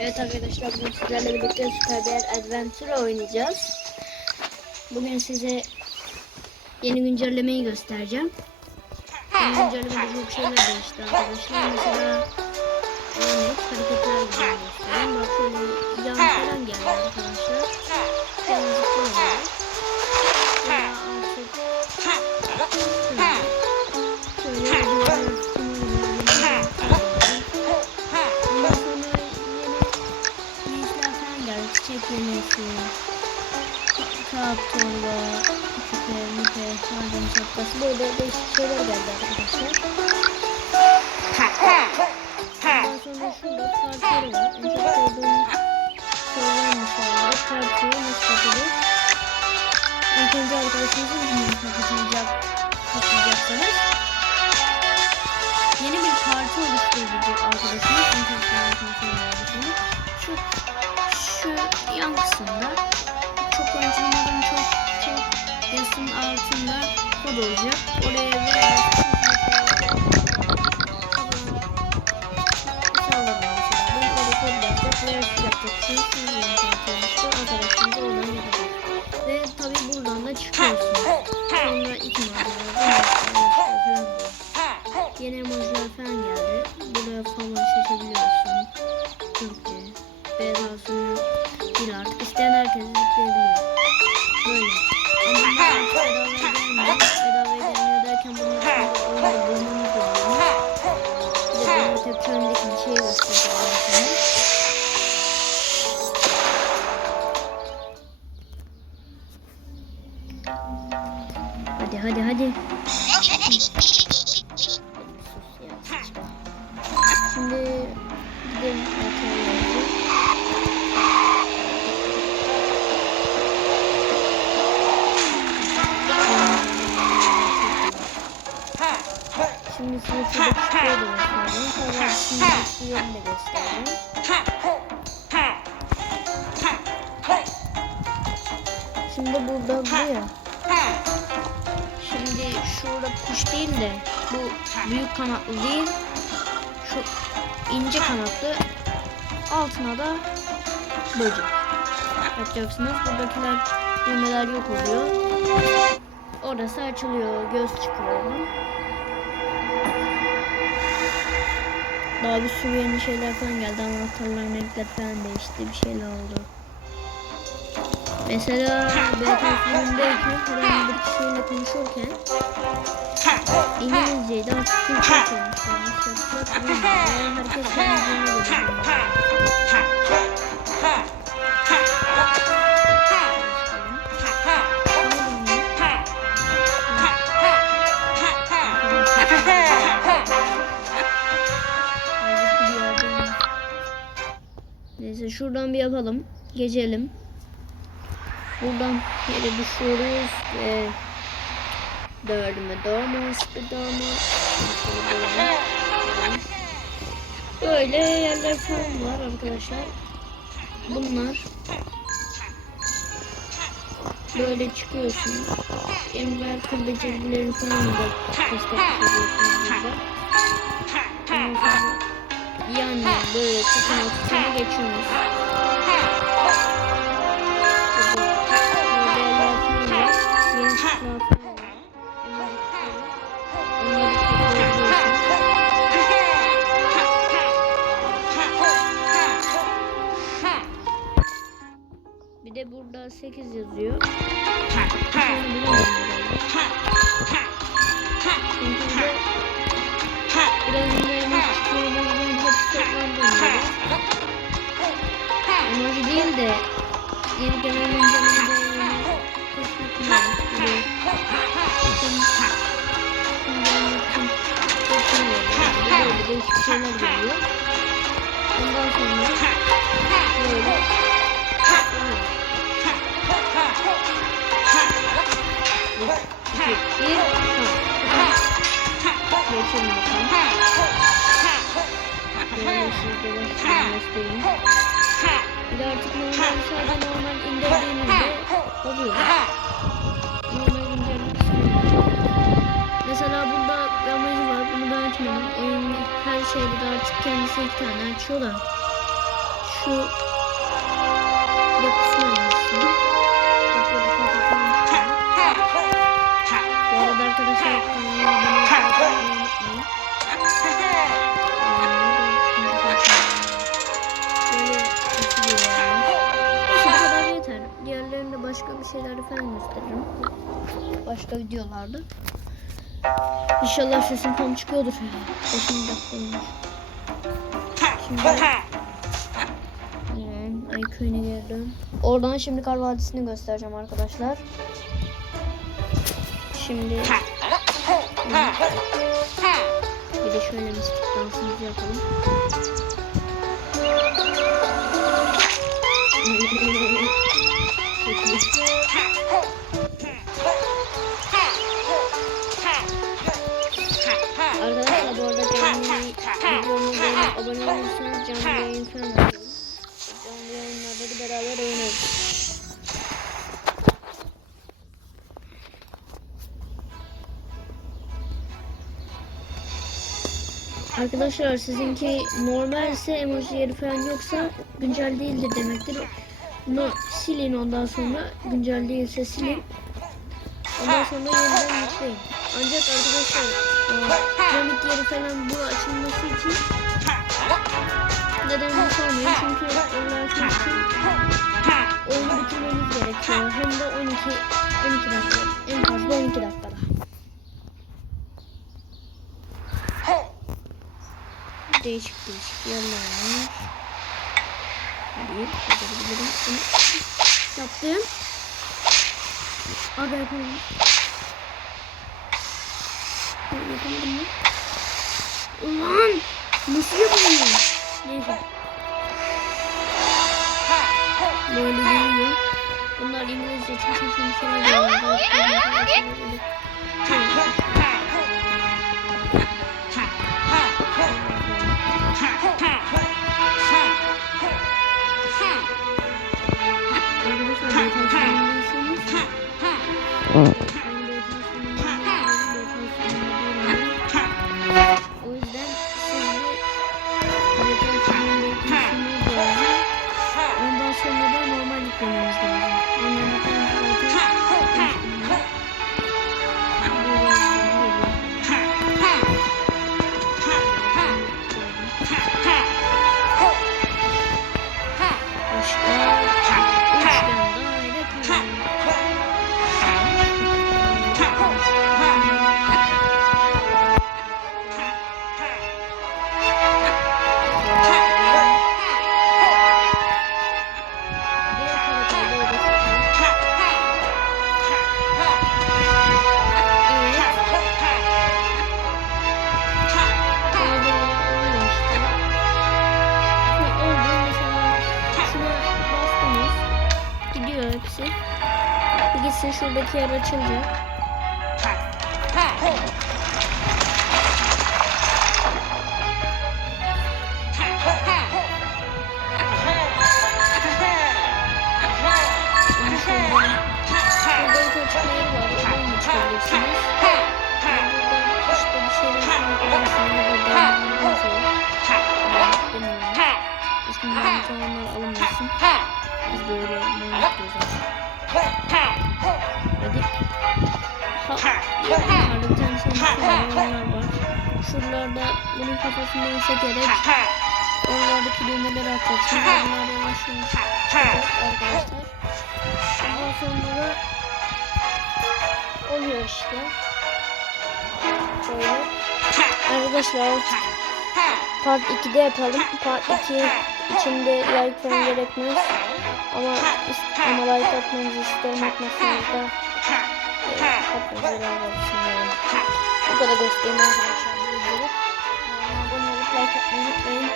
Evet arkadaşlar bugün sizlerle birlikte Super Bear Adventure oynayacağız. Bugün size yeni güncellemeyi göstereceğim. Yeni güncellemede çok şeyler değişti arkadaşlar. Mesela örnek hareketler gibi göstereyim. Bak şöyle yan falan geldi arkadaşlar. Yan zıplamıyor. Yemesi, kağıt torba, küpe, müpe, maden şapkası böyle değişik şeyler geldi arkadaşlar. Ondan sonra şurada parçaları var. En çok sevdiğim şeylermiş abi. Parçayı nasıl yapılır? İlk önce arkadaşınızın bilgisini katılacak, katılacaksanız yeni bir parça oluşturacak arkadaşınız. İnternet arkadaşınız. Şu, şu yan kısımda çok önceden çok çok yazın altında kod olacak. Oraya Hadi hadi. Şimdi gidelim. Şimdi size şuradaki çıkıyor da göstereyim. Sonra şimdi yerini de göstereyim. Şimdi burada bu ya. Şimdi şurada kuş değil de bu büyük kanatlı değil. Şu ince kanatlı altına da böcek yapacaksınız. Buradakiler düğmeler yok oluyor. Orası açılıyor. Göz çıkıyor. Daha bir sürü yeni şeyler falan geldi. Anahtarların renkler falan değişti. Bir şeyler oldu. Mesela filmdeyken herhangi bir kişiyle konuşurken İngilizceydi artık Türkçe. Yani herkes. Neyse şuradan bir yapalım. Geçelim. Buradan yere düşüyoruz ve dördüme doğmaz bir doğma. Böyle yerler falan var arkadaşlar. Bunlar böyle çıkıyorsunuz. Emler becerilerini falan da destekliyorsunuz burada. Ondan sonra yan yan böyle tutun altına geçiyorsunuz. Değişik şeyler geliyor. Ondan sonra böyle oluyor. Bir, iki, bir, ha. Geçelim bakalım. Böyle sizde de şunu göstereyim. Bir de artık normal sadece normal indirdiğinizde oluyor. Normal güncellemek istiyorum. Mesela burada bir amacı var. Bunu ben açmadım. Oyun her şeyde de artık kendisi iki tane açıyor da. şu yapısını şunu. Bu arada arkadaşlar kanalıma abone olmayı unutmayın. Başka bir şeyler falan gösteririm. Başka videolarda. İnşallah sesim tam çıkıyordur. 5 dakika olmuş. Şimdi ay köyüne geldim. Oradan şimdi Kar Vadisi'ni göstereceğim arkadaşlar. Şimdi bir de şöyle mistik dansımızı yapalım. Çok iyi. Arkadaşlar bu arada canlı yayın videomu beğenip abone olursanız canlı yayın yapıyorum. Canlı yayınlarda da beraber oynarız. Arkadaşlar sizinki normalse emojileri falan yoksa güncel değildir demektir. No, silin ondan sonra güncel değilse silin. Ondan sonra yeniden yükleyin. Ancak arkadaşlar e, piramit yeri falan bu açılması için nedenini sormayın çünkü onlar için oyunu bitirmeniz gerekiyor. Hem de 12 12 dakika. En fazla 12 dakikada. Değişik değişik yerler. Hadi yapabilirim. Bunu yaptım. Abi yapalım. Yapamadım mı? Ulan! Nasıl yapamıyorum? Neyse. Böyle geliyor. Bunlar İngilizce çünkü şimdi sana geliyor. Şeyler yapabilirsiniz. Buradan yazıyor. Bilmiyorum. İsminden puanlar alınmasın. Biz de öyle yapmayı yapıyoruz. Ha, yukarıda bir tane sandıklar var. Şuralarda bunun kafasından sekerek oralardaki düğmeleri atacaksınız. Onlar yavaş yavaş çıkacak arkadaşlar. Ondan sonra da oluyor işte. Böyle. Arkadaşlar part 2'de yapalım. Part 2 içinde like falan gerekmez. Ama ama like atmanızı isterim atmazsanız da e, atmanızı razı yani. Bu kadar göstereyim arkadaşlar abone olup like atmayı unutmayın.